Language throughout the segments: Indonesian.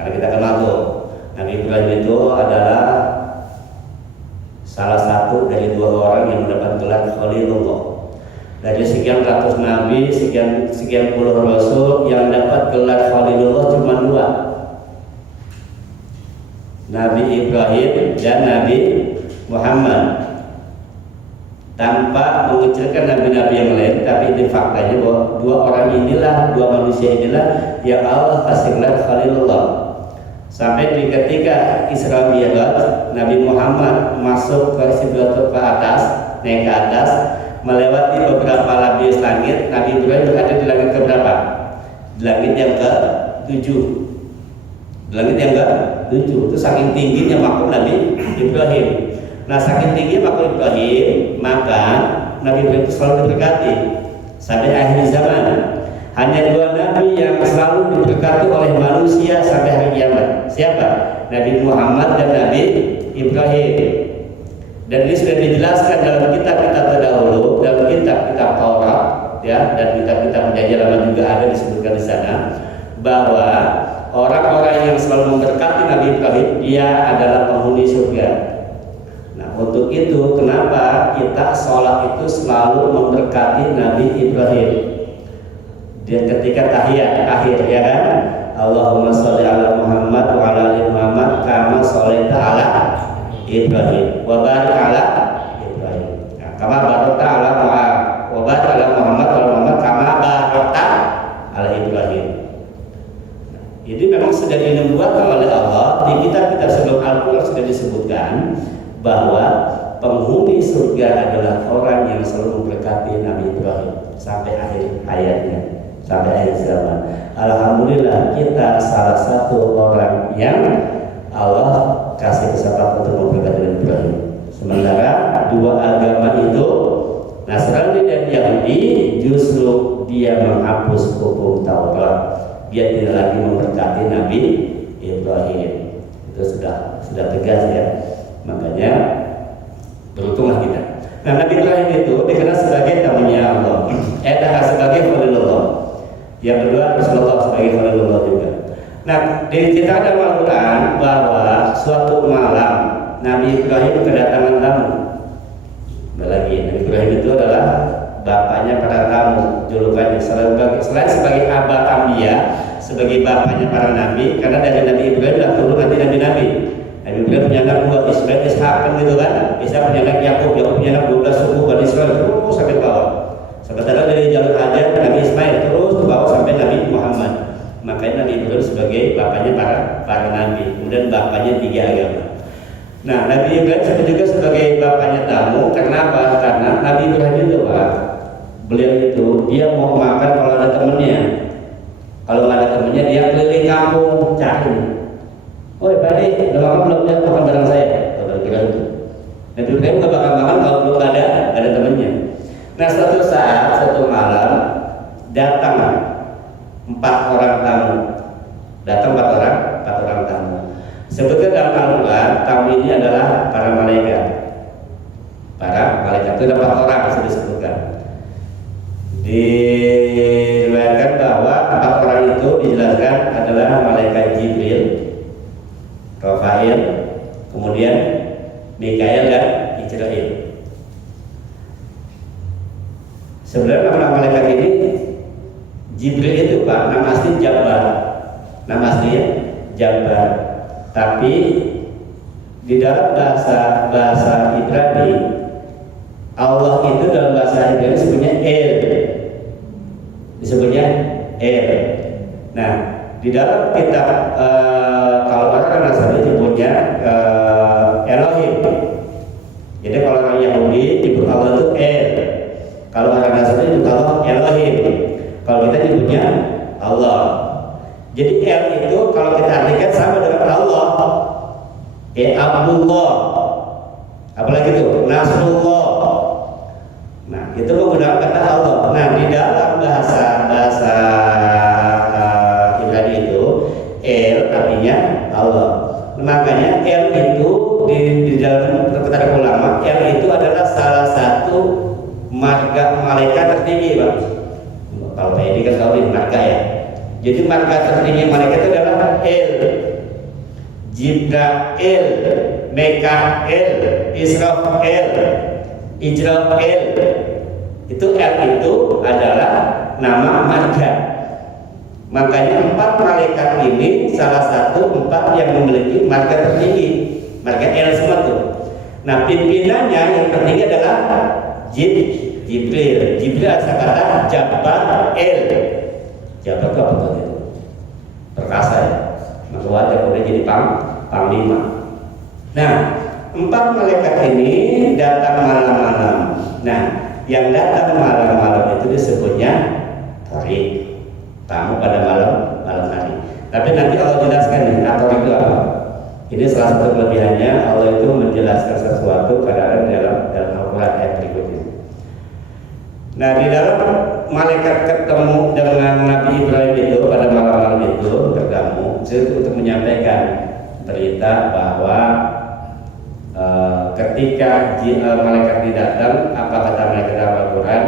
Karena kita kenal tuh, Nabi Ibrahim itu adalah salah satu dari 2 orang yang mendapat gelar Khalilullah. Dari sekian ratus nabi, sekian puluh rasul, yang dapat gelar Khalilullah cuma 2. Nabi Ibrahim dan Nabi Muhammad. Tanpa mengecilkan nabi-nabi yang lain, tapi ini faktanya bahwa 2 orang inilah, 2 manusia inilah yang Allah kasih gelar Khalilullah. Sampai di ketika Isra Mi'raj, Nabi Muhammad masuk ke Sidratul ke atas, naik ke atas, melewati beberapa lapis langit. Nabi Ibrahim berada di langit keberapa? Di langit yang ke-7. Di langit yang ke-7. Itu saking tingginya makhluk Nabi Ibrahim. Nah, saking tinggi makhluk Ibrahim, maka Nabi Ibrahim itu selalu diberkati sampai akhir zaman. Hanya 2 nabi yang selalu diberkati oleh manusia sampai hari kiamat. Siapa? Nabi Muhammad dan Nabi Ibrahim. Dan ini sudah dijelaskan dalam kitab-kitab terdahulu, dalam kitab-kitab Taurat, ya, dan kitab-kitab Perjanjian Lama juga ada disebutkan di sana bahwa orang-orang yang selalu memberkati Nabi Ibrahim, dia adalah penghuni surga. Nah, untuk itu kenapa kita sholat itu selalu memberkati Nabi Ibrahim. Dia ketika tahiyat akhir, ya kan? Allahumma sholli ala Muhammad wa ala ali Muhammad kama sholaita ala Ibrahim wa barik ala Ibrahim. Nah, kama barakta ala wa barik ala Muhammad wa ala Muhammad kama barakta ala Ibrahim. Jadi memang sudah dinubuatkan oleh Allah di kitab-kitab sebelum Al-Qur'an sudah disebutkan bahwa penghuni surga adalah orang yang selalu memberkati Nabi Ibrahim sampai akhir hayatnya, sampai akhir zaman. Alhamdulillah kita salah satu orang yang Allah kasih kesempatan untuk memberkati Nabi Ibrahim. Sementara 2 agama itu, Nasrani dan Yahudi, justru dia menghapus hukum Taurat. Dia tidak lagi memberkati Nabi Ibrahim. Itu sudah tegas ya. Makanya beruntunglah kita. Nah, Nabi Ibrahim itu dikenal sebagai tamunya Allah, sebagai Khalilullah. Yang kedua Rasulullah sebagai Khalilullah juga. Nah, diceritakan dalam Al-Quran bahwa suatu malam Nabi Ibrahim kedatangan tamu. Lagi Nabi Ibrahim itu adalah bapaknya para tamu, julukannya selain sebagai Aba Anbiya, sebagai bapaknya para nabi, karena dari Nabi Ibrahim lah turun nanti nabi-nabi. Nabi Ibrahim punya anak 2, Ismail, Ishak, kan gitu kan? Ishak punya anak Yakub, Yakub punya anak 12 suku Bani Israil, terus sampai bawah. Sementara dari jalur Hajar Nabi Ismail terus ke bawah sampai Nabi Muhammad. Makanya Nabi Ibrahim sebagai bapaknya para nabi, kemudian bapaknya 3 agama. Nah, Nabi Ibrahim juga sebagai bapaknya tamu. Kenapa? Karena Nabi Ibrahim itu Pak, beliau itu dia mau makan kalau ada temennya. Kalau nggak ada temennya dia keliling kampung cari. Oh, Pak, udah makan belum? Ya, makan bareng saya. Kalau kira itu. Nabi Ibrahim nggak bakal makan kalau belum ada temennya. Nah, satu malam datang 4 orang tamu. Datang 4 orang tamu. Sebetulnya dalam Al-Quran tamu ini adalah para malaikat. Para malaikat itu ada 4 orang yang sudah disebutkan. Diriwayatkan bahwa 4 orang itu dijelaskan adalah malaikat Jibril, Rafael, kemudian Mikael dan Israel. Sebenarnya nama malaikat ini Jibril itu Pak, nama asli Jabbar. Nama aslinya Jabbar. Tapi di dalam bahasa Ibrani, Allah itu dalam bahasa Ibrani disebutnya El. Nah, di dalam kitab kalau orang Nasrani disebutnya Elohim. Jadi kalau orang Yahudi disebut Allah itu El. Kalau orang Nasrani disebut Allah Elohim. Kalau kita disebutnya Allah. Jadi El itu kalau kita artikan sama dengan Allah. Abdullah. Apalagi itu Nasrullah. Nah, itu menggunakan kata Allah. Nah, di dalam bahasa Ibrani itu El artinya Allah. Makanya El itu di dalam kata ulama, El itu adalah salah satu marga malaikat tertinggi, Bang. Kalau ini kan tahu marga ya. Jadi marga tertinggi malaikat itu adalah El. Jibrail, Mikail, Israfil, Ijrail. Itu L itu adalah nama marga. Makanya 4 malaikat ini salah satu 4 yang memiliki marga tertinggi, marga L semua tuh. Nah pimpinannya yang tertinggi adalah Jibril. Jibril asal kata Jabrail. Jabar itu apa tuh itu? Perkasa ya. Maka wajar boleh jadi panglima. Nah 4 malaikat ini datang malam-malam. Nah yang datang malam-malam itu disebutnya tarik, tamu pada malam hari. Tapi nanti Allah jelaskan nih atau itu apa. Ini salah satu kelebihannya, Allah itu menjelaskan sesuatu kadang-kadang dalam Al-Quran ayat berikutnya. Nah di dalam malaikat ketemu dengan Nabi Ibrahim itu pada malam-malam itu bertemu untuk menyampaikan berita bahwa ketika malaikat ini datang, apa kata malaikat dalam Al-Quran?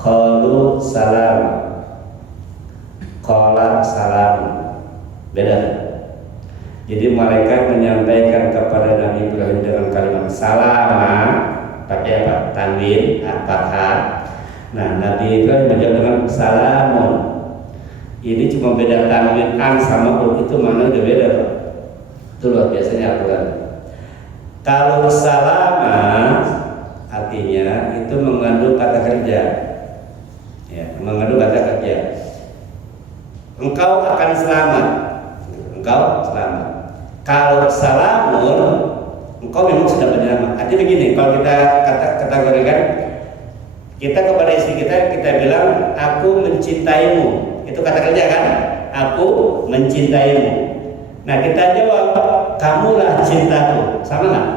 Qalu salam, qala salam. Beda. Jadi malaikat menyampaikan kepada Nabi Ibrahim dengan kalimat salama, pakai apa? Tanwin, fathah. Nah, Nabi Ibrahim menjawab dengan salamun. Ini cuma beda tanwin an sama un, itu mana udah beda, Pak. Itu luar biasanya Al-Quran. Kalau salama artinya itu mengandung kata kerja, ya, mengandung kata kerja. Engkau akan selamat, engkau selamat. Kalau salamun, engkau memang sudah bernama. Artinya begini, kalau kita kategorikan, kita kepada istri kita bilang, aku mencintaimu. Itu kata kerja kan? Aku mencintaimu. Nah kita jawab, kamulah cintaku. Sama nggak?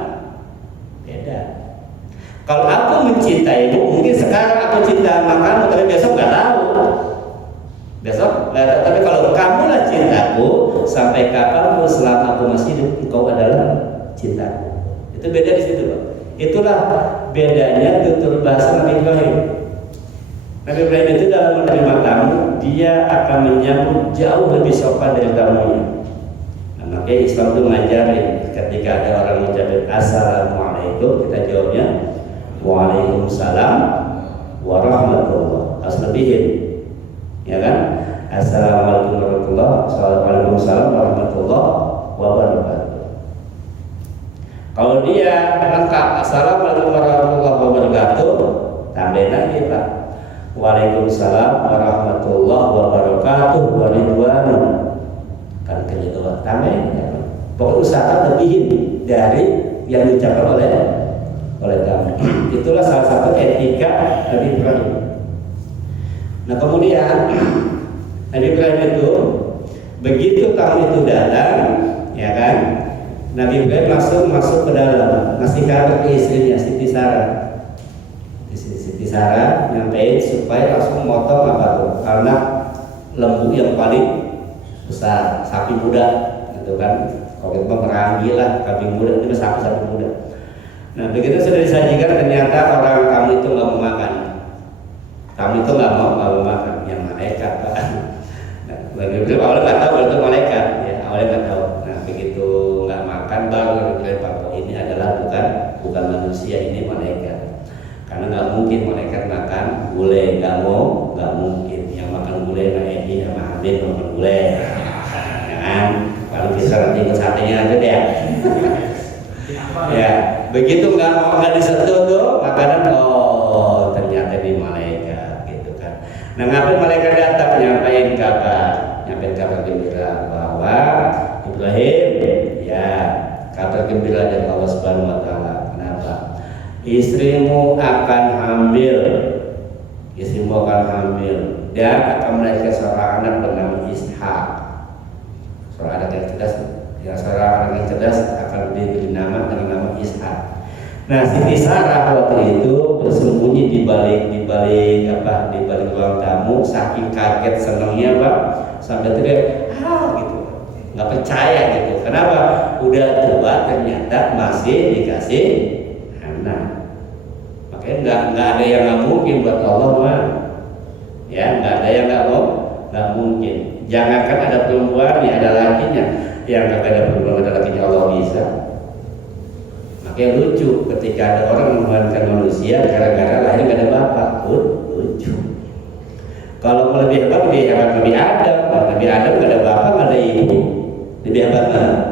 Beda. Kalau aku mencintaimu, mungkin sekarang aku cinta sama kamu, tapi besok nggak tahu. Besok nggak tahu. Tapi kalau kamulah cintaku, sampai kapanpun selama aku masih hidup, engkau adalah cintaku. Itu beda di situ, Pak. Itulah bedanya tutur bahasa Nabi Ibrahim. Nabi Ibrahim itu dalam menerima tamu, dia akan menyambut jauh lebih sopan dari tamunya. Makanya Islam itu ngajarin ketika ada orang mengucapkan assalamualaikum, kita jawabnya waalaikumsalam warahmatullah. Harus lebihin, ya kan? Assalamualaikum warahmatullah wabarakatuh. Kalau dia lengkap assalamualaikum warahmatullahi wabarakatuh, tambahin lagi Pak. Waalaikumsalam warahmatullahi wabarakatuh waridwanu. Kan kedua tambahin ya. Pokoknya usaha lebihin dari yang diucapkan oleh kamu. Itulah salah satu etika Nabi Ibrahim. Nah kemudian Nabi Ibrahim itu begitu tamu itu datang, ya kan? Nabi Ibrahim masuk ke dalam, ngasih kabar ke istrinya Siti Sarah. Siti Sarah nyampein supaya langsung motong apa tuh? Karena lembu yang paling besar, sapi muda, gitu kan? Kalau kita merangi lah, sapi muda itu sapi muda. Nah begitu sudah disajikan, ternyata orang kamu itu nggak mau makan. Kamu itu nggak mau makan, yang malaikat Pak. Nah, begitu awalnya nggak tahu itu malaikat, ya awalnya nggak tahu. Nah begitu nggak makan baru Pak, ini adalah bukan manusia, ini malaikat. Karena nggak mungkin malaikat makan gulai, nggak mungkin. Yang makan gulai Pak Edi sama Hamid makan gulai. Jangan, kalau bisa nanti ikut satenya aja deh. Ya, begitu nggak disentuh tuh makanan, oh ternyata di malaikat gitu kan. Nah ngapain malaikat datang nyampein kabar gembira bahwa Ibrahim, ya kabar gembira dari Allah Subhanahu Wa Taala. Kenapa? Istrimu akan hamil, dan akan melahirkan seorang anak bernama Ishak. Seorang anak yang cerdas, seorang anak yang cerdas akan diberi nama dengan nama Ishak. Nah, Siti Sarah waktu itu bersembunyi di balik ruang tamu, saking kaget senangnya Pak, sampai teriak gitu, nggak percaya gitu. Kenapa? Udah tua ternyata masih dikasih anak. Makanya nggak ada yang nggak mungkin buat Allah mah. Ya, nggak ada yang nggak mungkin. Jangankan ada perempuan, ya ada lakinya. yang kagak ada hubungan ada lakinya Allah bisa. Makanya lucu ketika ada orang menuhankan manusia gara-gara lahir gak ada bapak. Lucu. Kalau lebih hebat Nabi Adam. Nabi Adam gak ada bapak, gak ada ibu. Lebih hebat mana?